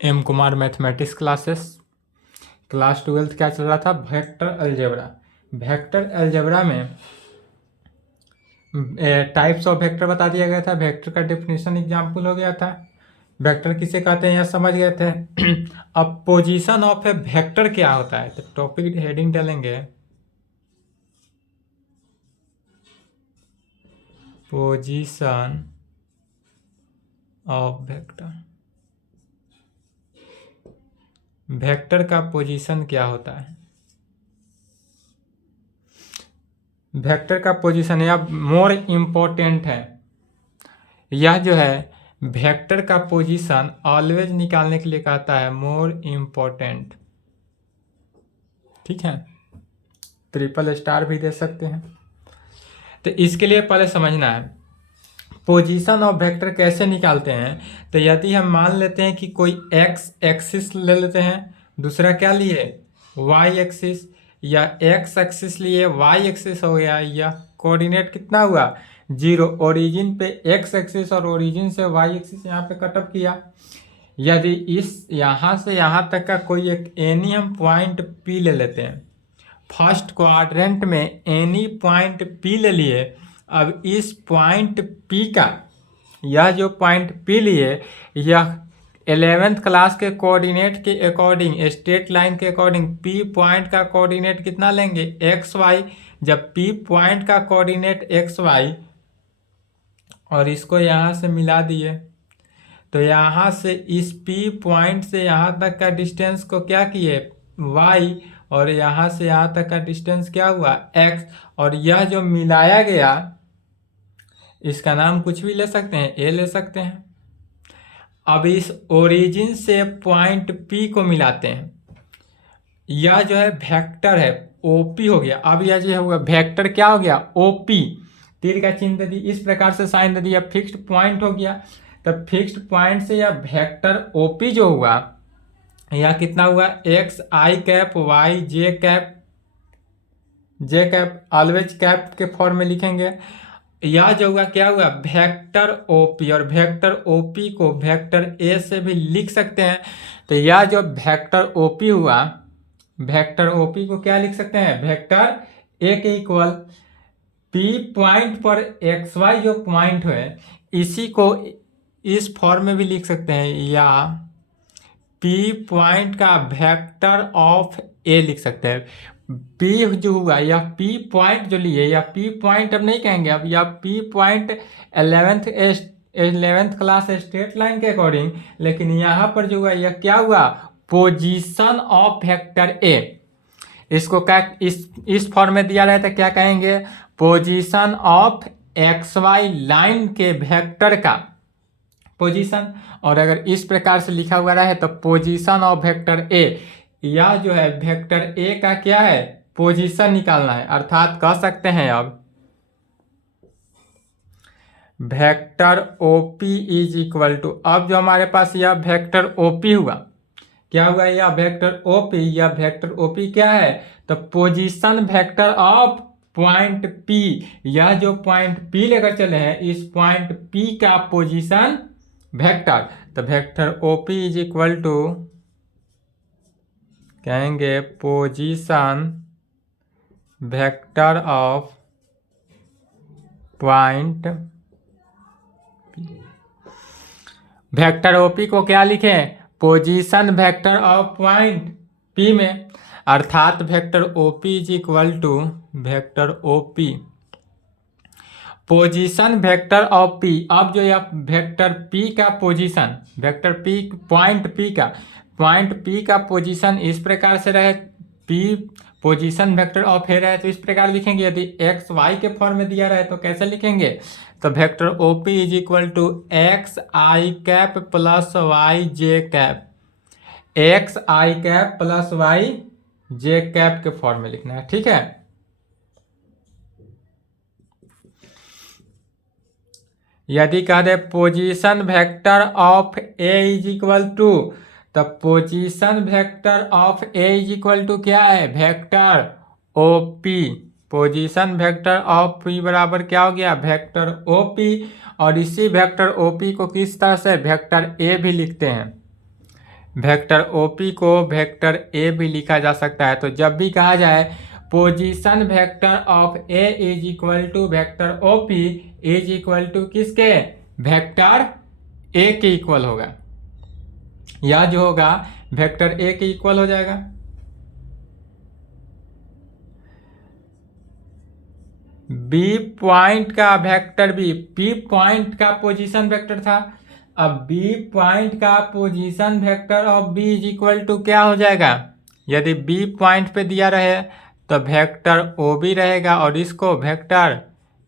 M Kumar mathematics classes. Class 12th क्या चल रहा था? Vector algebra. वेक्टर अलजेब्रा में टाइप्स ऑफ वेक्टर बता दिया गया था, वेक्टर का डेफिनेशन एग्जाम्पल हो गया था, वेक्टर किसे कहते हैं यह समझ गए थे। अब पोजीशन ऑफ ए वेक्टर क्या होता है, तो टॉपिक हेडिंग डालेंगे पोजीशन ऑफ वेक्टर। वेक्टर का पोजीशन क्या होता है? वेक्टर का पोजीशन यह मोर इम्पोर्टेंट है। यह जो है वेक्टर का पोजीशन ऑलवेज निकालने के लिए कहता है मोर इम्पोर्टेंट। ठीक है, ट्रिपल स्टार भी दे सकते हैं। तो इसके लिए पहले समझना है पोजीशन ऑफ वेक्टर कैसे निकालते हैं। तो यदि हम मान लेते हैं कि कोई एक्स एक्सिस ले लेते हैं, दूसरा क्या लिए वाई एक्सिस, या एक्स एक्सिस लिए वाई एक्सिस हो गया, या कोऑर्डिनेट कितना हुआ 0, ओरिजिन पे एक्स एक्सिस और ओरिजिन से वाई एक्सिस यहाँ पे कटअप किया। यदि इस यहाँ से यहाँ तक का कोई एक एनी हम पॉइंट पी ले लेते हैं, फर्स्ट क्वाड्रेंट में एनी पॉइंट पी ले लिए। अब इस पॉइंट पी का यह जो पॉइंट पी लिए यह 11th क्लास के कोऑर्डिनेट के अकॉर्डिंग, स्ट्रेट लाइन के अकॉर्डिंग पी पॉइंट का कोऑर्डिनेट कितना लेंगे एक्स वाई। जब पी पॉइंट का कोऑर्डिनेट एक्स वाई और इसको यहाँ से मिला दिए तो यहाँ से इस पी पॉइंट से यहाँ तक का डिस्टेंस को क्या किए वाई, और यहाँ से यहाँ तक का डिस्टेंस क्या हुआ एक्स, और यह जो मिलाया गया इसका नाम कुछ भी ले सकते हैं, ए ले सकते हैं। अब इस ओरिजिन से पॉइंट पी को मिलाते हैं, यह जो है वेक्टर है ओपी हो गया। अब यह जो है वेक्टर क्या हो गया ओपी, तीर का चिन्ह दे दी, इस प्रकार से साइन दे दिया, फिक्स्ड पॉइंट हो गया। तब फिक्स्ड पॉइंट से यह वेक्टर ओपी जो हुआ यह कितना हुआ एक्स आई कैप वाई जे कैप, जे कैप ऑलवेज कैप के फॉर्म में लिखेंगे। यह जो हुआ क्या हुआ वेक्टर ओपी, और वेक्टर ओपी को वेक्टर ए से भी लिख सकते हैं। तो यह जो वेक्टर ओपी हुआ, वेक्टर ओपी को क्या लिख सकते हैं वेक्टर ए के इक्वल पी पॉइंट पर एक्स वाई जो पॉइंट है इसी को इस फॉर्म में भी लिख सकते हैं, या पी पॉइंट का वेक्टर ऑफ ए लिख सकते हैं। पी जो हुआ या पी पॉइंट जो लिए, या पी पॉइंट अब नहीं कहेंगे, अब या P point 11th class straight line के अकॉर्डिंग, लेकिन यहाँ पर जो हुआ यह क्या हुआ पोजीशन ऑफ वेक्टर ए। इसको क्या इस फॉर्म में दिया रहता है क्या कहेंगे position of X Y line के वेक्टर का पोजीशन, और अगर इस प्रकार से लिखा हुआ रहे तो पोजीशन ऑफ वेक्टर ए, या जो है वेक्टर ए का क्या है पोजीशन निकालना है। अर्थात कह सकते हैं अब vector OP is equal to, अब जो हमारे पास यह वेक्टर ओपी हुआ क्या हुआ, यह वेक्टर ओपी, या वेक्टर ओपी क्या है तो position vector of point P, यह जो पॉइंट पी लेकर चले हैं इस पॉइंट पी का पोजीशन वेक्टर। तो vector OP is equal to कहेंगे position vector of point, vector OP को क्या लिखें position vector of point P में। अर्थात vector OP is equal to vector OP position vector of P. अब जो यह वेक्टर पी का position, vector P point P का पोजीशन इस प्रकार से रहे, पी पोजीशन वेक्टर ऑफ ए रहे तो इस प्रकार लिखेंगे। यदि एक्स वाई के फॉर्म में दिया रहे तो कैसे लिखेंगे, तो vector OP is equal to x I cap plus Y J cap, x I cap plus Y J cap के फॉर्म में लिखना है। ठीक है, यदि कह दे position vector of A is equal to, तब position vector of A is equal to क्या है vector OP, position vector of P बराबर क्या हो गया वेक्टर ओपी। और इसी वेक्टर ओपी को किस तरह से वेक्टर ए भी लिखते हैं, वेक्टर ओपी को वेक्टर ए भी लिखा जा सकता है। तो जब भी कहा जाए position vector of A is equal to vector OP is equal to किसके, वेक्टर ए के इक्वल होगा, या जो होगा वेक्टर ए के इक्वल हो जाएगा। बी पॉइंट का वेक्टर बी पॉइंट का पोजीशन वेक्टर था। अब बी पॉइंट का position vector of B is equal to क्या हो जाएगा, यदि बी पॉइंट पे दिया रहे तो वेक्टर ओ बी रहेगा और इसको वेक्टर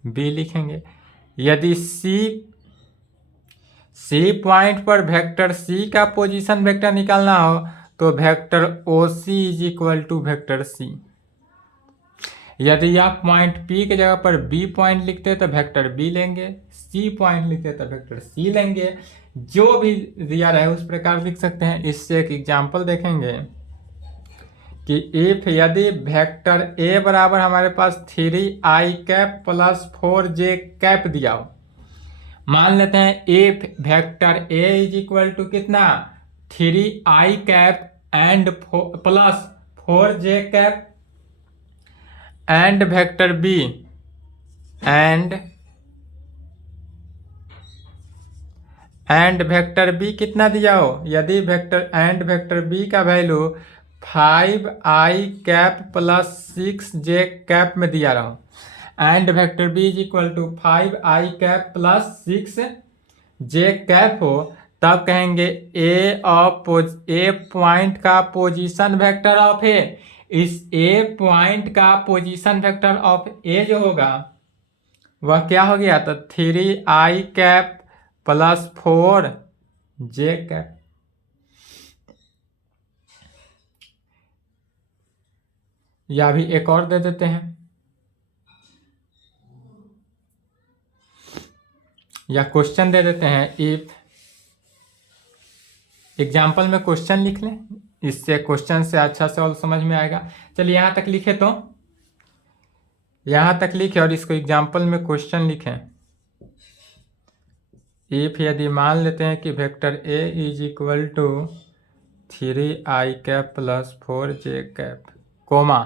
बी लिखेंगे। यदि सी पॉइंट पर वेक्टर सी का पोजीशन वेक्टर निकालना हो तो vector O C is equal to vector C. यदि आप पॉइंट पी के जगह पर बी पॉइंट लिखते तो वेक्टर बी लेंगे, सी पॉइंट लिखते तो वेक्टर सी लेंगे, जो भी दिया रहे उस प्रकार लिख सकते हैं। इससे एक एग्जांपल देखेंगे कि इफ यदि वेक्टर ए बराबर हमारे पास 3i cap plus 4j cap दिया हो, मान लेते हैं if vector A is equal to कितना 3i cap and plus 4j cap and vector B and vector B कितना दिया हो, यदि वेक्टर बी का value 5i cap plus 6j cap में दिया रहो and vector B is equal to 5i cap plus 6j cap हो, तब कहेंगे ए पॉइंट का पोजीशन वेक्टर ऑफ ए, इस ए पॉइंट का पोजीशन वेक्टर ऑफ ए जो होगा वह क्या हो गया, तो 3i cap plus 4j cap. या भी एक और दे देते हैं, या क्वेश्चन दे देते हैं। इफ एग्जाम्पल में क्वेश्चन लिख लें, इससे क्वेश्चन से अच्छा से और समझ में आएगा। चलिए यहाँ तक लिखे, तो यहाँ तक लिखे और इसको एग्जाम्पल में क्वेश्चन लिखें। इफ यदि मान लेते हैं कि vector A is equal to 3i cap plus 4j cap comma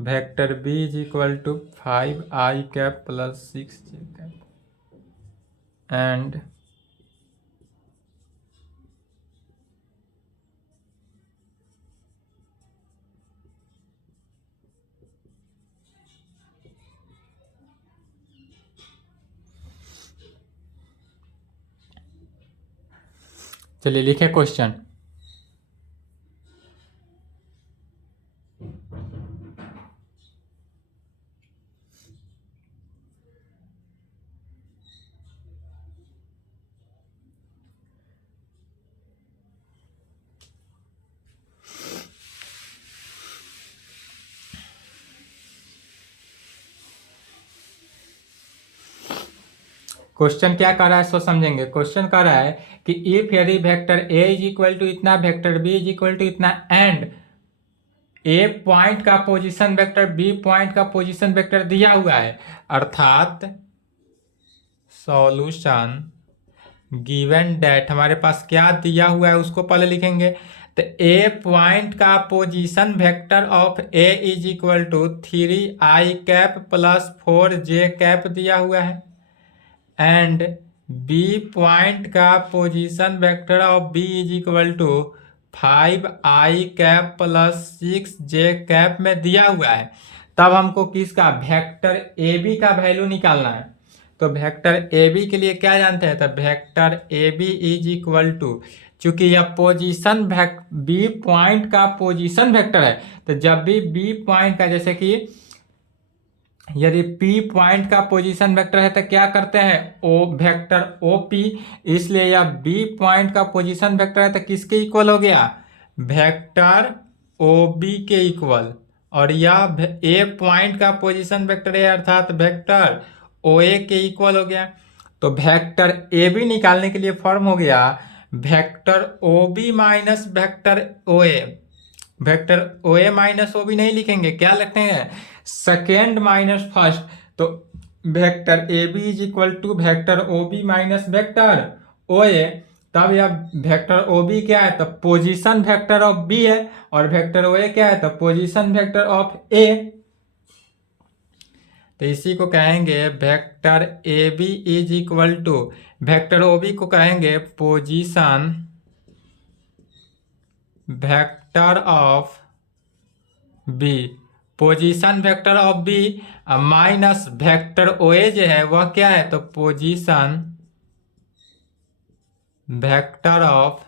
vector B is equal to 5i cap plus 6j cap and चलिए लिखे क्वेश्चन। क्वेश्चन क्या कर रहा है सो समझेंगे। क्वेश्चन कर रहा है कि इफ यदि vector A is equal to इतना, vector B is equal to इतना एंड ए पॉइंट का पोजीशन वेक्टर बी पॉइंट का पोजीशन वेक्टर दिया हुआ है, अर्थात सॉल्यूशन गिवन डेट हमारे पास क्या दिया हुआ है उसको पहले लिखेंगे। तो ए पॉइंट का position vector of A is equal to 3i cap plus 4j cap दिया हुआ है एंड बी पॉइंट का position vector of B is equal to 5i cap plus 6j cap में दिया हुआ है। तब हमको किसका, वेक्टर ए बी का वैल्यू निकालना है। तो वेक्टर ए बी के लिए क्या जानते हैं, तो vector A B is equal to, चूंकि यह पोजीशन बी पॉइंट का पोजीशन वेक्टर है, तो जब भी बी पॉइंट का, जैसे कि यदि P पॉइंट का पोजीशन वेक्टर है तो क्या करते हैं, ओ वेक्टर OP, इसलिए यह B पॉइंट का पोजीशन वेक्टर है तो किसके इक्वल हो गया, वेक्टर OB के इक्वल, और यह A पॉइंट का पोजीशन वेक्टर है अर्थात वेक्टर OA के इक्वल हो गया। तो वेक्टर AB निकालने के लिए फॉर्म हो गया vector OB minus vector OA। Vector OA minus OB नहीं लिखेंगे, क्या लिखते हैं, सेकेंड माइनस फर्स्ट। तो vector AB is equal to vector OB minus vector OA। तब यह वेक्टर ओ बी क्या है, तो पोजीशन वेक्टर ऑफ बी है, और वेक्टर ओ ए क्या है, तो पोजीशन वेक्टर ऑफ ए। तो इसी को कहेंगे vector A B is equal to, vector O B को कहेंगे position vector of B, position vector of B minus vector O A जो है वह क्या है, तो पोजीशन वेक्टर ऑफ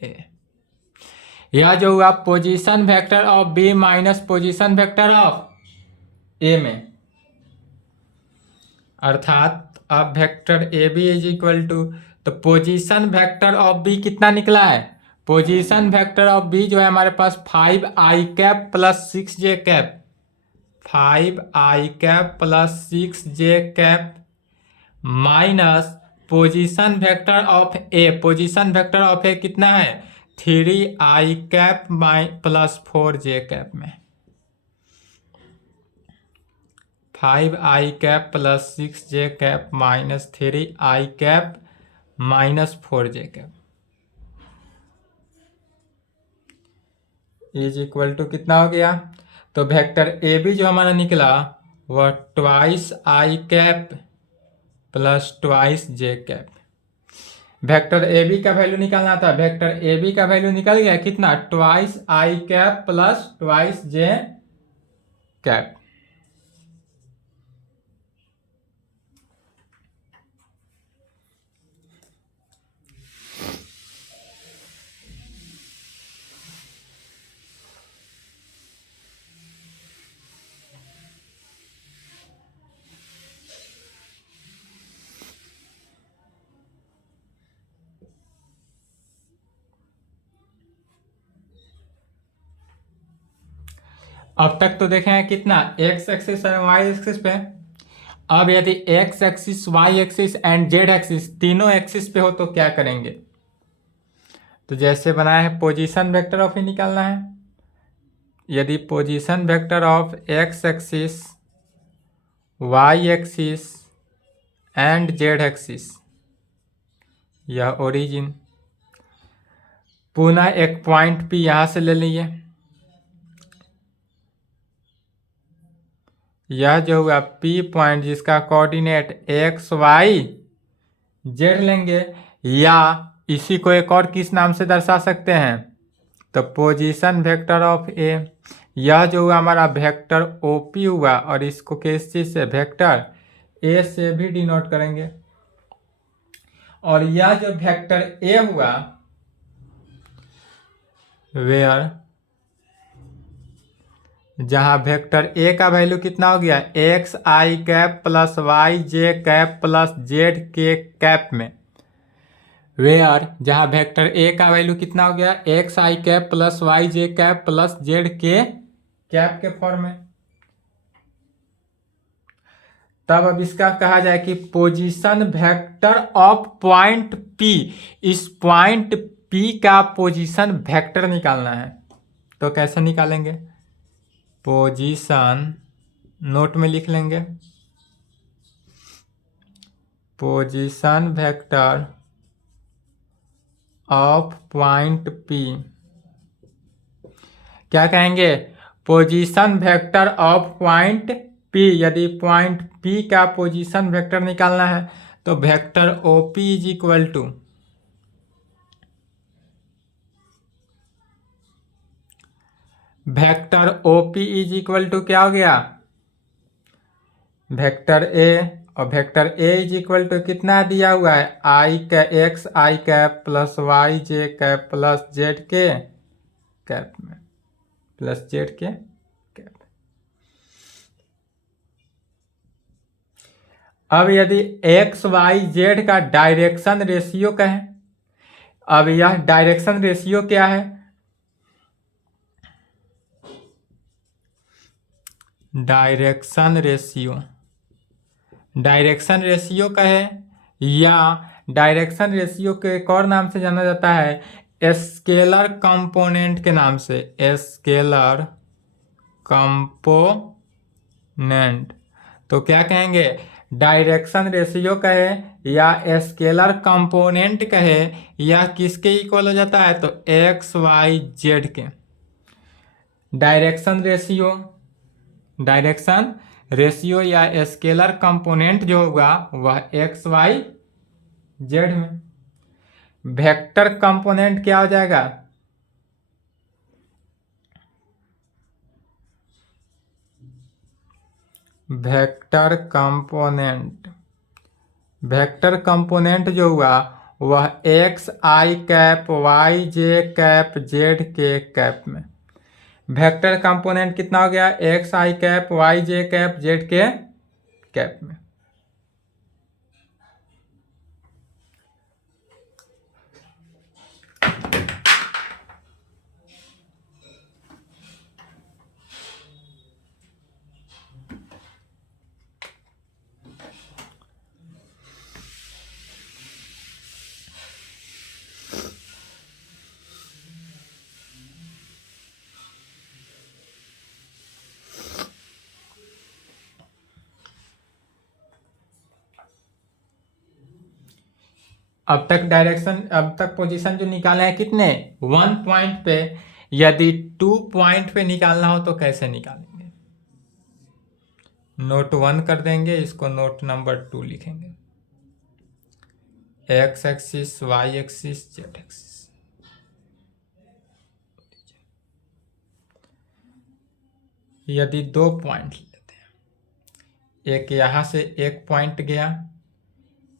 ए। यह जो हुआ position vector of B minus position vector of A में, अर्थात अब vector A B is equal to, तो पोजीशन वेक्टर ऑफ बी कितना निकला है, पोजीशन वेक्टर ऑफ बी जो है हमारे पास 5i plus 6j, 5i plus 6j minus position vector of A, position vector of A कितना है 3i प्लस 4j में, 5i plus 6j minus 3i minus 4j is equal to कितना हो गया, तो वेक्टर ए बी जो हमारा निकला वह twice I cap plus twice J cap. Vector A B का वैल्यू निकालना था, वेक्टर ए बी का वैल्यू निकल गया कितना, twice I cap plus twice J cap. अब तक तो देखे हैं कितना, एक्स एक्सिस और वाई एक्सिस पे। अब यदि X axis, Y axis and Z axis तीनों एक्सिस पे हो तो क्या करेंगे, तो जैसे बनाया है पोजीशन वेक्टर ऑफ ही निकालना है। यदि position vector of X axis, Y axis and Z axis, यह ओरिजिन, पुनः एक पॉइंट पी यहां से ले लीजिए, यह जो हुआ पी पॉइंट जिसका कोऑर्डिनेट एक्स वाई जेड लेंगे, या इसी को एक और किस नाम से दर्शा सकते हैं, तो पोजीशन वेक्टर ऑफ ए। यह जो हुआ हमारा वेक्टर ओपी हुआ, और इसको किस चीज से, वेक्टर ए से भी डिनोट करेंगे। और यह जो वेक्टर ए हुआ, वेयर जहां वेक्टर ए का वैल्यू कितना हो गया, एक्स आई कैप प्लस वाई जे cap plus Z K cap में, वेयर जहां वेक्टर ए का वैल्यू कितना हो गया, एक्स आई कैप प्लस वाई जे cap plus Z K cap के फॉर्म में। तब अब इसका कहा जाए कि position vector of point P, इस पॉइंट पी का पोजीशन वेक्टर निकालना है, तो कैसे निकालेंगे, पोजीशन नोट में लिख लेंगे, position vector of point P क्या कहेंगे, position vector of point P. यदि पॉइंट पी का पोजीशन वेक्टर निकालना है तो vector OP is equal to, vector OP is equal to क्या हो गया, वेक्टर ए, और vector A is equal to कितना दिया हुआ है, आई का एक्स आई कैप प्लस वाई जे cap plus Z K cap में, प्लस जेड के कैप। अब यदि एक्स वाई जेड का डायरेक्शन रेशियो कहें, अब यह डायरेक्शन रेशियो क्या है, डायरेक्शन रेशियो, डायरेक्शन रेशियो कहे या डायरेक्शन रेशियो के एक और नाम से जाना जाता है स्केलर कंपोनेंट के नाम से, स्केलर कंपोनेंट। तो क्या कहेंगे, डायरेक्शन रेशियो कहे या स्केलर कंपोनेंट कहे, यह किसके इक्वल हो जाता है? तो एक्स वाई जेड के। डायरेक्शन रेशियो या स्केलर कंपोनेंट जो होगा वह एक्स वाई जेड में। वेक्टर कंपोनेंट क्या हो जाएगा? वेक्टर कंपोनेंट जो हुआ वह एक्स आई कैप वाई जे कैप जेड के कैप में। वेक्टर कंपोनेंट कितना हो गया? एक्स आई कैप वाई जे कैप जेड के कैप में। अब तक पोजीशन जो निकाले हैं कितने? 1 पॉइंट पे। यदि 2 पॉइंट पे निकालना हो तो कैसे निकालेंगे? नोट 1 कर देंगे, इसको नोट नंबर 2 लिखेंगे। X axis Y axis Z axis. यदि 2 पॉइंट लेते हैं, एक यहां से एक पॉइंट गया,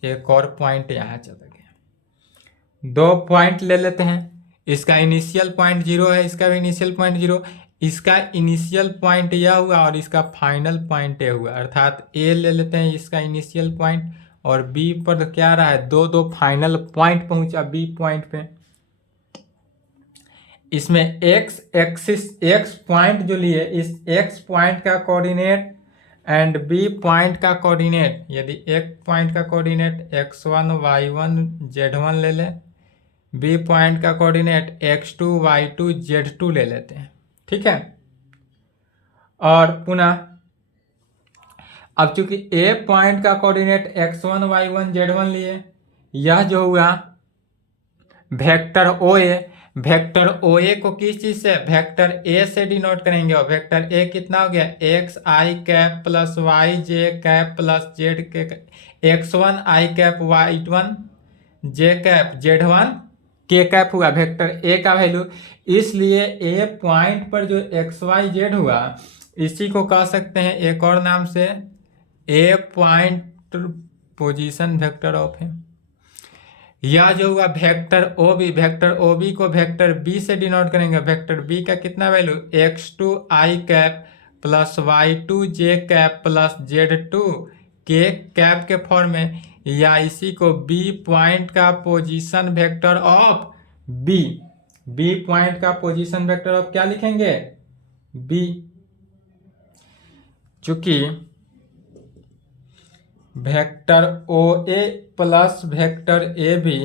एक और पॉइंट यहां चला गया। 2 पॉइंट ले लेते हैं। इसका इनिशियल पॉइंट 0 है, इसका भी इनिशियल पॉइंट 0। इसका इनिशियल पॉइंट यह हुआ और इसका फाइनल पॉइंट यह हुआ, अर्थात ए ले लेते हैं इसका इनिशियल पॉइंट, और बी पर क्या रहा है? दो फाइनल पॉइंट पहुंचा बी पॉइंट पे। इसमें एक्स एक्सिस एक्स पॉइंट जो लिए, इस एक्स पॉइंट का कोऑर्डिनेट एंड बी पॉइंट का कोऑर्डिनेट, यदि एक पॉइंट का कोऑर्डिनेट x1 y1 z1 ले लें, बी पॉइंट का कोऑर्डिनेट x2 y2 z2 ले लेते हैं, ठीक है। और पुनः अब चूंकि ए पॉइंट का कोऑर्डिनेट x1 y1 z1 लिए, यह जो हुआ वेक्टर ओ ए को किस चीज से? वेक्टर ए से डिनोट करेंगे। और वेक्टर ए कितना हो गया? एक्स आई कैप प्लस वाई जे कैप प्लस जेड के, x1 i cap y1 j cap z1 के कैप हुआ वेक्टर ए का वैल्यू। इसलिए ए पॉइंट पर जो एक्स वाई जेड हुआ, इसी को कह सकते हैं एक और नाम से A point position vector of है। यह जो हुआ वेक्टर ओ बी को वेक्टर बी से डिनोट करेंगे। वेक्टर बी का कितना value? x2 I cap plus y2 J cap plus z2 K cap के फॉर्म में, या इसी को बी पॉइंट का position vector of B point का पोजीशन वेक्टर ऑफ क्या लिखेंगे? बी। चूंकि vector O A plus vector A B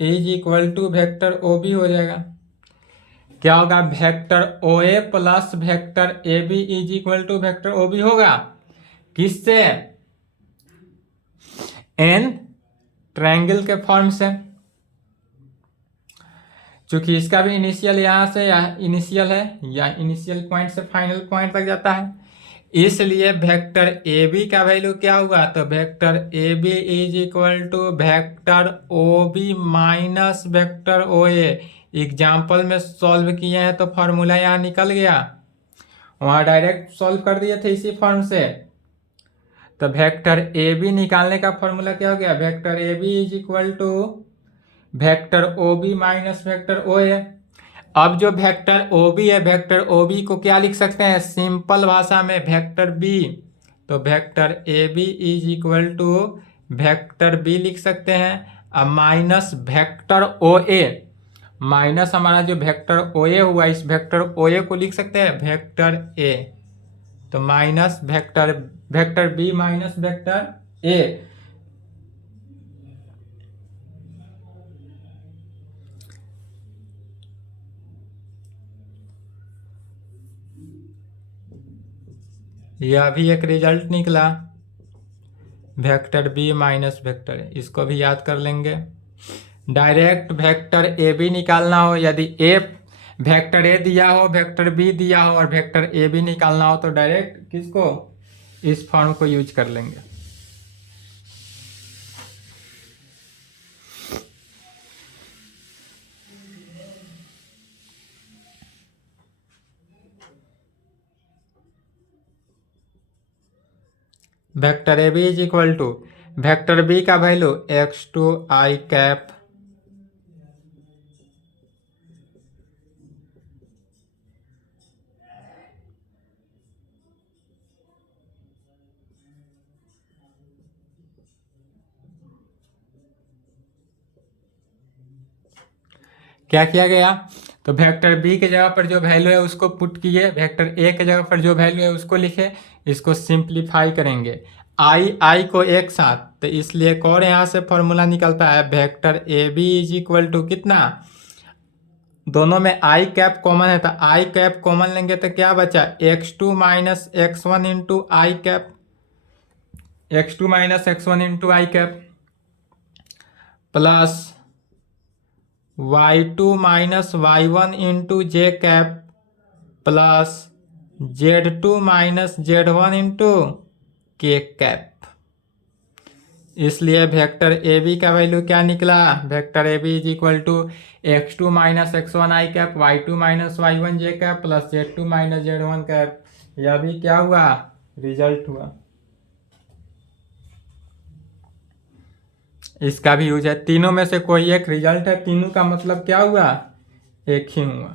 is equal to vector O B हो जाएगा। क्या होगा? Vector O A plus vector A B is equal to vector O B होगा। किससे? एन ट्रायंगल के फॉर्म से। चूंकि इसका भी इनिशियल यहां से इनिशियल है, या इनिशियल पॉइंट से फाइनल पॉइंट तक जाता है, इसलिए वेक्टर ए बी का वैल्यू क्या हुआ? तो vector A B is equal to vector O B minus vector O A. Example में सॉल्व किए हैं तो फॉर्मूला यहाँ निकल गया, वहाँ डायरेक्ट सॉल्व कर दिए थे इसी फॉर्म से। तो वेक्टर ए बी निकालने का फॉर्मूला क्या हो गया? Vector A B is equal to vector O B minus vector O A. अब जो वेक्टर ओ बी है, वेक्टर ओ बी को क्या लिख सकते हैं सिंपल भाषा में? Vector B. तो vector A B is equal to vector B लिख सकते हैं, अब minus vector O A, minus हमारा जो वेक्टर ओ ए हुआ, इस वेक्टर ओ ए को लिख सकते हैं वेक्टर ए। तो minus vector B minus vector A. यह भी एक रिजल्ट निकला। Vector B minus vector A, इसको भी याद कर लेंगे। डायरेक्ट वेक्टर ए बी निकालना हो, यदि ए वेक्टर ए दिया हो, वेक्टर बी दिया हो और वेक्टर ए बी निकालना हो तो डायरेक्ट किसको, इस फॉर्म को यूज कर लेंगे। Vector A B is equal to vector B का वैल्यू x2 i कैप क्या किया गया, तो वेक्टर बी के जगह पर जो वैल्यू है उसको पुट किए, वेक्टर ए के जगह पर जो वैल्यू है उसको लिखे, इसको सिंप्लीफाई करेंगे आई को एक साथ, तो इसलिए एक और यहाँ से फॉर्मूला निकलता है vector A B is equal to कितना, दोनों में आई कैप कॉमन है तो आई कैप कॉमन लेंगे तो क्या बचा x2 minus x1 into i cap, x2 minus x1 into i cap plus y2 minus y1 into j cap plus z2 minus z1 into k cap. इसलिए वेक्टर ए बी का value क्या निकला, vector A B is equal to x2 minus x1 i cap, y2 minus y1 j cap plus z2 minus z1 cap. यह भी क्या हुआ, result हुआ। इसका भी यूज है, तीनों में से कोई एक रिजल्ट है, तीनों का मतलब क्या हुआ, एक ही हुआ।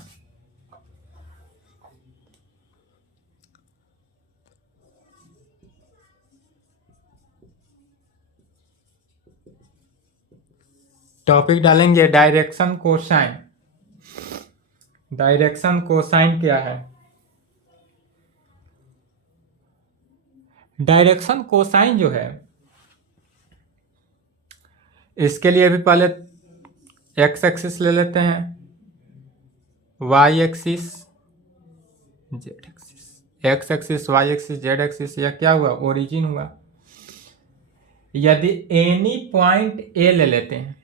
टॉपिक डालेंगे डायरेक्शन कोसाइन। डायरेक्शन कोसाइन क्या है, डायरेक्शन कोसाइन जो है इसके लिए भी पहले एक्स एक्सिस ले लेते हैं, Y axis Z axis, X axis Y axis Z axis, यह क्या हुआ, ओरिजिन हुआ। यदि एनी पॉइंट ए ले लेते हैं,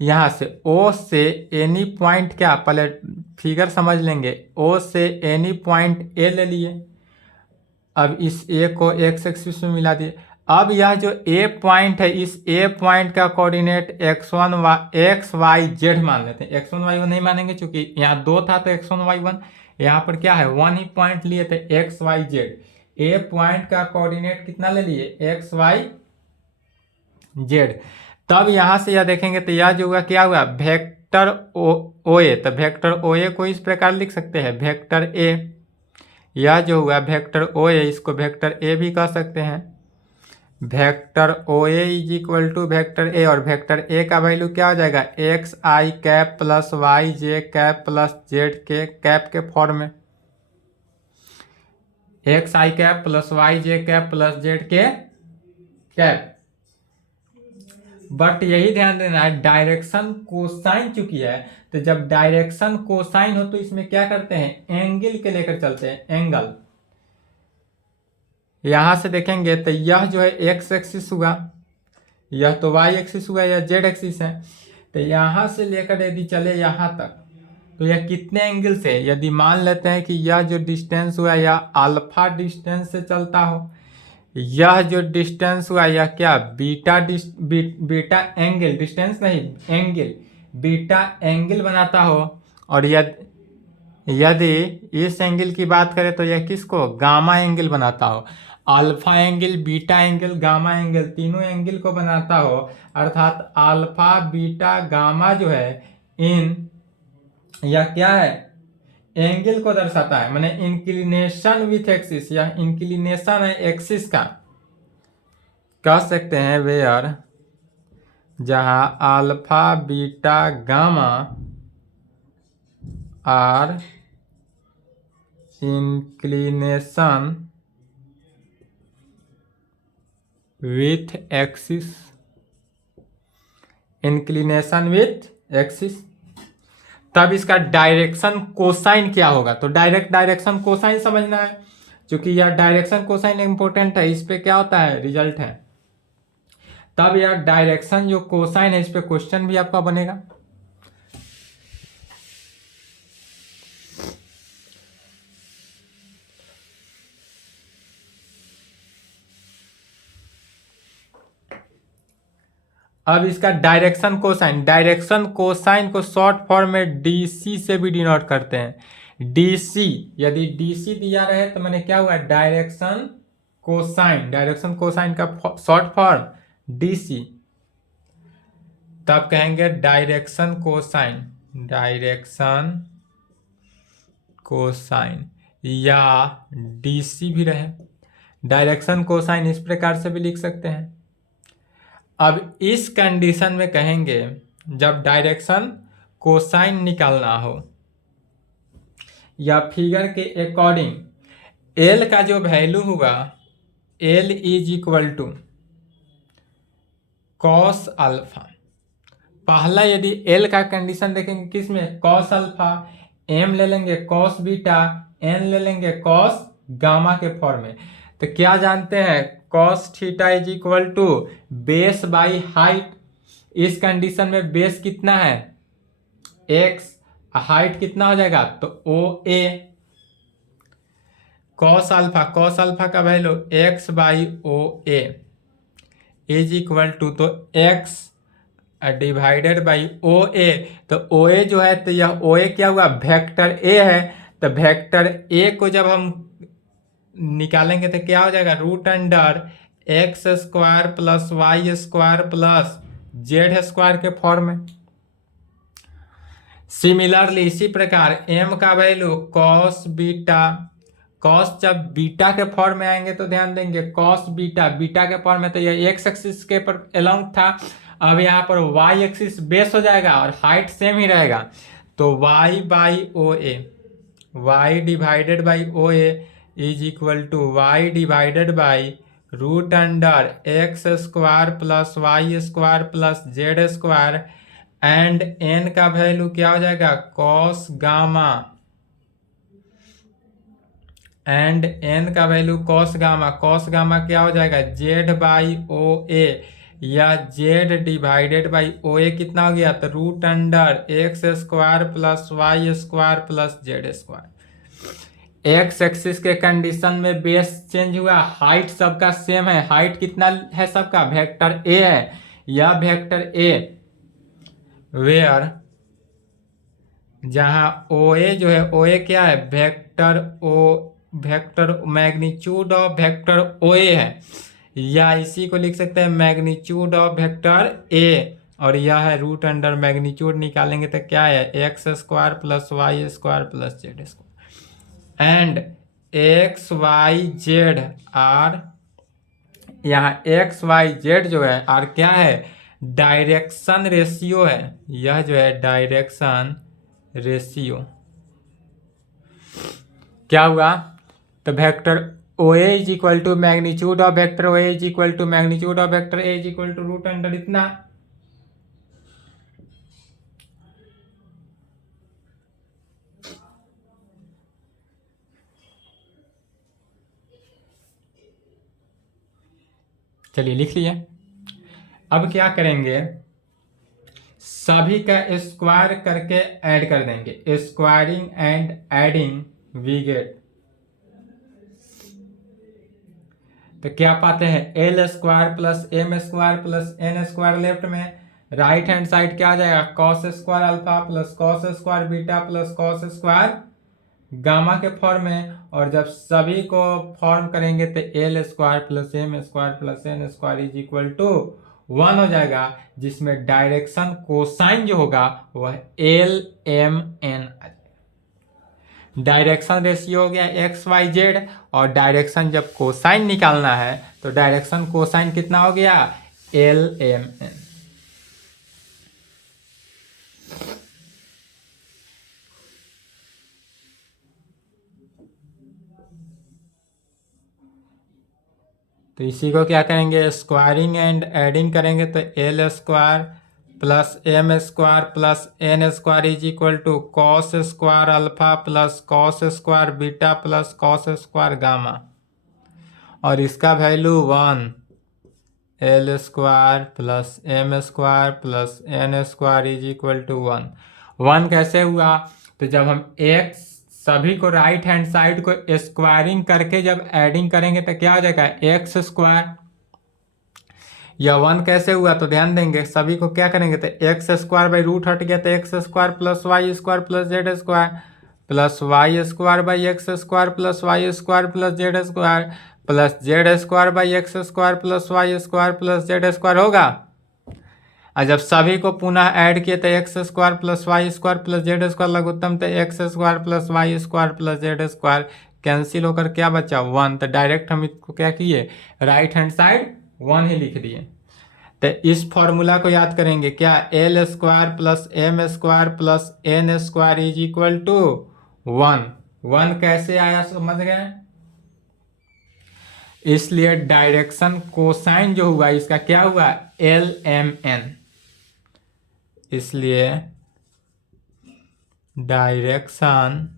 यहाँ से ओ से एनी पॉइंट, क्या पहले फिगर समझ लेंगे, ओ से एनी पॉइंट ए ले लिए, अब इस ए को एक्स एक्सिस में मिला दिए। अब यह जो ए पॉइंट है, इस ए पॉइंट का कोऑर्डिनेट एक्स वाई जेड मान लेते हैं, x1 y1 नहीं मानेंगे क्योंकि यहाँ दो था तो x1 y1, यहाँ पर क्या है वन ही पॉइंट लिए थे एक्स वाई जेड। ए पॉइंट का कोऑर्डिनेट कितना ले लिए, एक्स वाई जेड। तब यहाँ से यह देखेंगे तो यह जो हुआ क्या हुआ, वेक्टर ओ ए, तो वेक्टर ओ ए को इस प्रकार लिख सकते हैं वेक्टर ए, यह जो हुआ वेक्टर ओ ए, इसको वेक्टर ए भी कह सकते हैं। Vector O A is equal to vector A, और वेक्टर ए का वैल्यू क्या हो जाएगा, एक्स आई कैप प्लस वाई जे cap plus Z K cap के फॉर्म में, X I cap plus Y J cap plus Z K cap. But यही ध्यान देना है, डायरेक्शन कोसाइन चुकी है, तो जब डायरेक्शन कोसाइन हो तो इसमें क्या करते हैं, एंगल के लेकर चलते हैं, एंगल। यहां से देखेंगे तो यह जो है एक्स एक्सिस हुआ, यह तो वाई एक्सिस हुआ, यह जेड एक्सिस है, तो यहां से लेकर यदि चले यहां तक तो यह कितने एंगल से, यदि मान लेते हैं कि यह जो डिस्टेंस हुआ यह अल्फा डिस्टेंस से चलता हो, यह जो डिस्टेंस हुआ यह क्या बीटा एंगल, डिस्टेंस नहीं एंगल, बीटा एंगल बनाता हो, और यदि इस एंगल की बात करें तो यह किसको, गामा एंगल बनाता हो। Alpha angle, beta angle, gamma angle, तीनों एंगल को बनाता हो, अर्थात अल्फा बीटा गामा जो है इन, यह क्या है, एंगल को दर्शाता है, माने इंक्लिनेशन विथ एक्सिस, यह इंक्लिनेशन है एक्सिस का, कह सकते हैं वेयर जहां alpha beta gamma are inclination with axis, inclination with axis, तब इसका डायरेक्शन कोसाइन क्या होगा, तो डायरेक्ट डायरेक्शन कोसाइन समझना है, क्योंकि यह डायरेक्शन कोसाइन इंपॉर्टेंट है, इस पे क्या होता है, रिजल्ट है। तब यार डायरेक्शन जो कोसाइन है इस पे क्वेश्चन भी आपका बनेगा। अब इसका डायरेक्शन कोसाइन को शॉर्ट फॉर्म में डीसी से भी डिनोट करते हैं। डीसी, यदि डीसी दिया रहे तो मैंने क्या हुआ, डायरेक्शन कोसाइन का शॉर्ट फॉर्म डीसी। तब कहेंगे डायरेक्शन कोसाइन या डीसी भी रहे। डायरेक्शन कोसाइन इस प्रकार से भी लिख सकते हैं। अब इस कंडीशन में कहेंगे जब डायरेक्शन कोसाइन निकालना हो या फिगर के अकॉर्डिंग एल का जो वैल्यू होगा, L is equal to cos alpha. पहला यदि एल का कंडीशन देखेंगे किसमें, कॉस अल्फा, एम ले लेंगे कॉस बीटा, एन ले लेंगे कॉस गामा के फॉर्म में। तो क्या जानते हैं, cos theta is equal to base by height. इस कंडीशन में बेस कितना है, एक्स, हाइट कितना हो जाएगा, तो ओ ए। कॉस अल्फा का value X by O A is equal to, तो X divided by O A. तो ओ ए जो है, तो यह ओ ए क्या हुआ, वेक्टर ए है। तो वेक्टर ए को जब हम निकालेंगे तो क्या हो जाएगा, root under X square plus Y square plus Z square के फॉर्म में। सिमिलरली इसी प्रकार m का वैल्यू कॉस बीटा, कॉस जब बीटा के फॉर्म में आएंगे तो ध्यान देंगे कॉस बीटा के फॉर्म में, तो यह एक्स एक्सिस के पर अलोंग था। अब यहाँ पर वाई एक्सिस बेस हो जाएगा और हाइट सेम ही रहेगा, तो Y by O A, Y divided by O A is equal to Y divided by root under X square plus Y square plus Z square and N का value क्या हो जाएगा, कॉस गामा, एंड एन का value cos gamma क्या हो जाएगा, Z by O A या Z divided by O A कितना हो गया, तो root under X square plus Y square plus Z square. X axis के कंडीशन में बेस चेंज हुआ, हाइट सबका सेम है। हाइट कितना है सबका, वेक्टर ए है, या वेक्टर ए वेयर जहां ओ ए जो है, ओ ए क्या है, vector magnitude of vector O A है, या इसी को लिख सकते हैं मैग्नीट्यूड ऑफ वेक्टर ए, और यह है रूट अंडर मैग्नीट्यूड निकालेंगे तो क्या है, X square plus Y square plus Z square and X Y Z are, यहाँ एक्स वाई जेड जो है आर क्या है, डायरेक्शन रेशियो है। यह जो है डायरेक्शन रेशियो क्या हुआ, तो vector O A is equal to magnitude of vector O A is equal to magnitude of vector A is equal to root under इतना। चलिए लिख लिए। अब क्या करेंगे, सभी का स्क्वायर करके ऐड कर देंगे, squaring and adding we get, तो क्या पाते हैं, L square plus M square plus N square left में, राइट हैंड साइड क्या आ जाएगा, cos square alpha plus cos square beta plus cos square gamma के फॉर्म में, और जब सभी को फॉर्म करेंगे तो L square plus M square plus N square is equal to 1 हो जाएगा, जिसमें डायरेक्शन कोसाइन जो होगा वह L M N. Direction ratio हो गया एक्स वाई जेड, और डायरेक्शन जब कोसाइन निकालना है तो डायरेक्शन कोसाइन कितना हो गया, एल एम एन। तो इसी को क्या करेंगे, स्क्वायरिंग एंड एडिंग करेंगे, तो L square plus M square plus N square is equal to cos square alpha plus cos square beta plus cos square gamma, और इसका value 1 L square plus M square plus N square is equal to 1। 1 कैसे हुआ? तो जब हम x सभी को right hand side को स्क्वायरिंग करके जब एडिंग करेंगे तो क्या हो जाएगा? X square. यह 1 कैसे हुआ? तो ध्यान देंगे, सभी को क्या करेंगे तो एक्स स्क्वायर बाई रूट हट गया तो x square plus Y square plus Z square plus Y square by x square plus Y square plus Z square plus Z square by x square plus Y square plus Z square होगा। और जब सभी को पुनः add किए तो x square plus Y square plus Z square लघुत्तम तो x square plus Y square plus Z square cancel होकर क्या बचा? 1। तो डायरेक्ट हम इसको क्या किए? राइट हैंड साइड 1 ही लिख दिए। तो इस फॉर्मूला को याद करेंगे क्या? L square plus M square plus N square is equal to 1। 1 कैसे आया समझ गए? इसलिए डायरेक्शन कोसाइन जो हुआ इसका क्या हुआ? L M N. इसलिए डायरेक्शन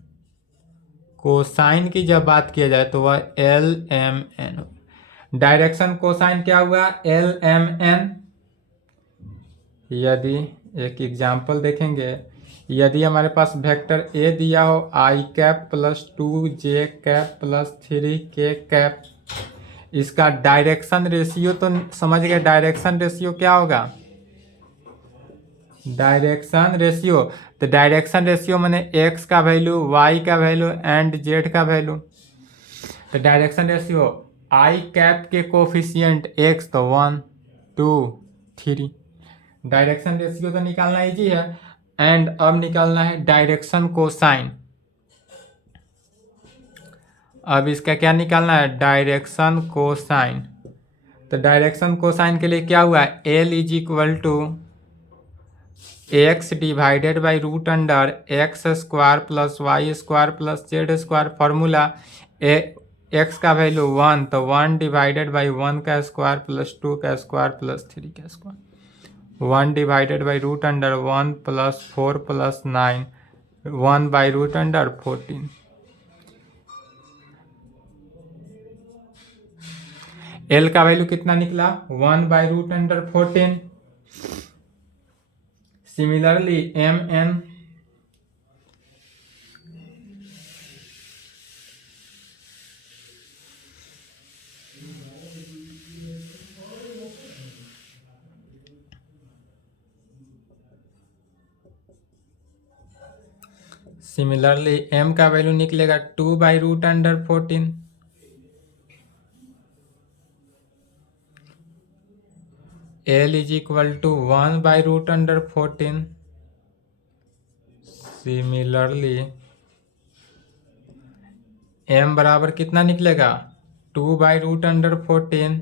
कोसाइन की जब बात किया जाए तो वह L M N. Direction cosine क्या हुआ? L M N. यदि एक एग्जाम्पल देखेंगे, यदि हमारे पास वेक्टर ए दिया हो आई कैप प्लस 2 जे कैप प्लस 3 के कैप, इसका डायरेक्शन रेशियो तो समझ गए। डायरेक्शन रेशियो क्या होगा? डायरेक्शन रेशियो, तो डायरेक्शन रेशियो मैंने एक्स का वैल्यू, वाई का वैल्यू एंड जेड का वैल्यू। तो डायरेक्शन रेशियो आई कैप के कोफिशिएंट एक्स तो 1 2 3। डायरेक्शन रेशियो तो निकालना इजी है। एंड अब निकालना है डायरेक्शन कोसाइन। अब इसका क्या निकालना है? Direction cosine. तो डायरेक्शन कोसाइन के लिए क्या हुआ? L is equal to X divided by root under X square plus Y square plus Z square. Formula X का वैल्यू 1 तो 1 डिवाइडेड बाई 1 का स्क्वायर प्लस 2 का स्क्वायर प्लस 3 का square. 1 divided by root under 1 plus 4 plus 9 1 by root under 14। L का value कितना निकला? 1 by root under 14। Similarly M N, similarly M का value निकलेगा 2 by root under 14। L is equal to 1 by root under 14। Similarly M बराबर कितना निकलेगा? 2 by root under 14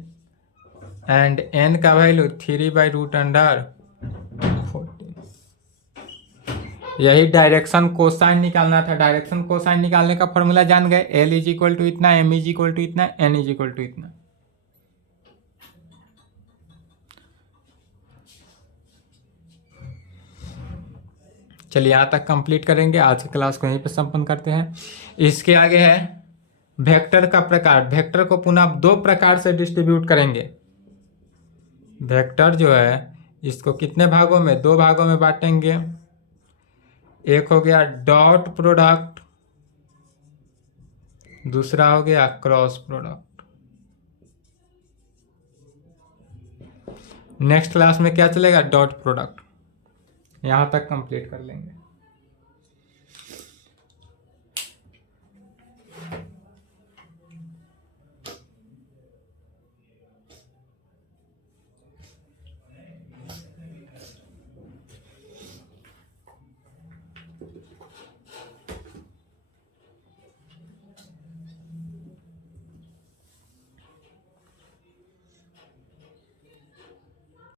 and N का value 3 by root under 14। यही direction cosine निकालना था। Direction cosine निकालने का फॉर्मूला जान गए। एल इज इक्वल टू इतना, एम इज इक्वल टू इतना, एन इज इक्वल टू इतना। चलिए यहाँ तक कंप्लीट करेंगे। आज की क्लास को यहीं पर संपन्न करते हैं। इसके आगे है वेक्टर का प्रकार। वेक्टर को पुनः 2 प्रकार से डिस्ट्रीब्यूट करेंगे। वेक्टर जो है इसको कितने भागों में? 2 भागों में बांटेंगे। एक हो गया डॉट प्रोडक्ट, दूसरा हो गया क्रॉस प्रोडक्ट। नेक्स्ट क्लास में क्या चलेगा? Dot product. यहां तक कंप्लीट कर लेंगे।